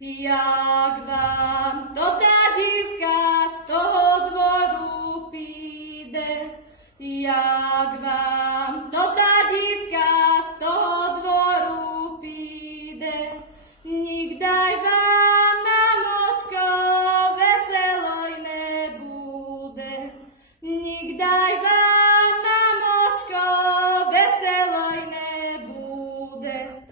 Jak vám to tá dívka z toho dvoru príde, jak vám to tá dívka z toho dvoru príde, nikdaj vám, mamočko, veseloj nebude, nikdaj vám, mamočko, veseloj nebude.